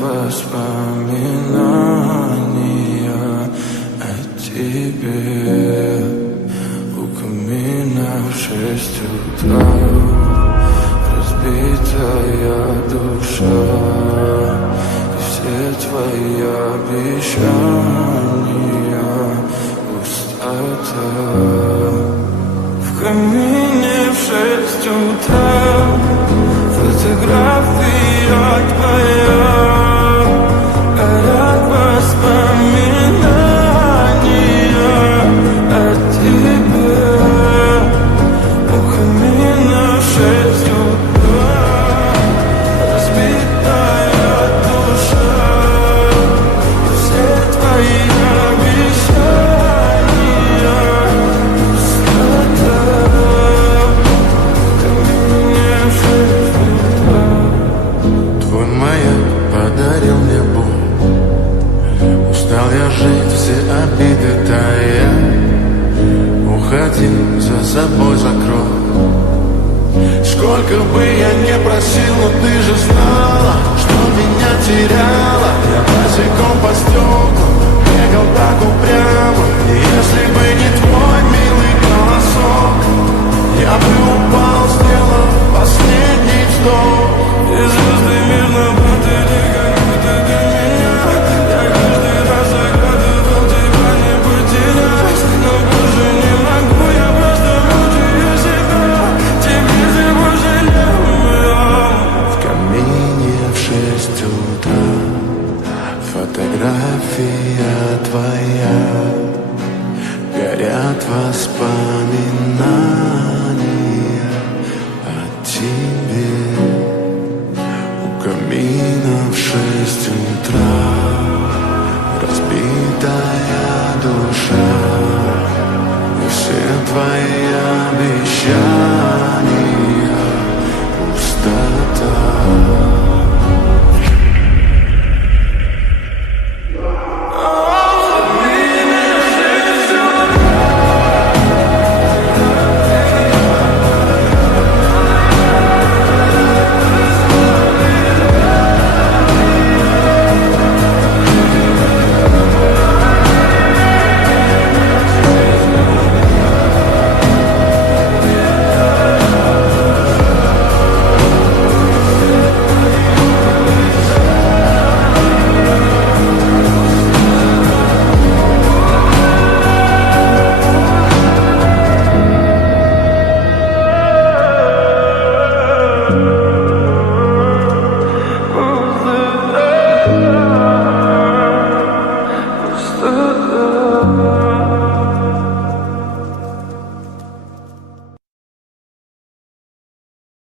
воспоминания о тебе. У камина в 6 утра разбитая душа, и все твои обещания пустота. В камине в 6 утра фотография твоя, горят воспоминания о тебе. У камина в 6 утра разбитая душа, и все твои обещания пустота. В камине в 6 утра. Твой маяк подарил мне боль, устал я жить, все обиды тая. Уходи, за собой закрой. Сколько бы я не просил, но ты же знала, что меня теряла. Я босиком по стеклам бегал так упрямо, и если бы не твой милый голосок, я бы упал, сделав последний вздох. И звезды мирно падали, как будто для меня. Я каждый раз загадывал тебя не потерять, но больше не могу, я просто мучаю себя. Тебе же больше не умрем. В камине в 6 утра фотография твоя, горят воспоминания о тебе. У камина в 6 утра разбитая душа, и все твои обещания пустота.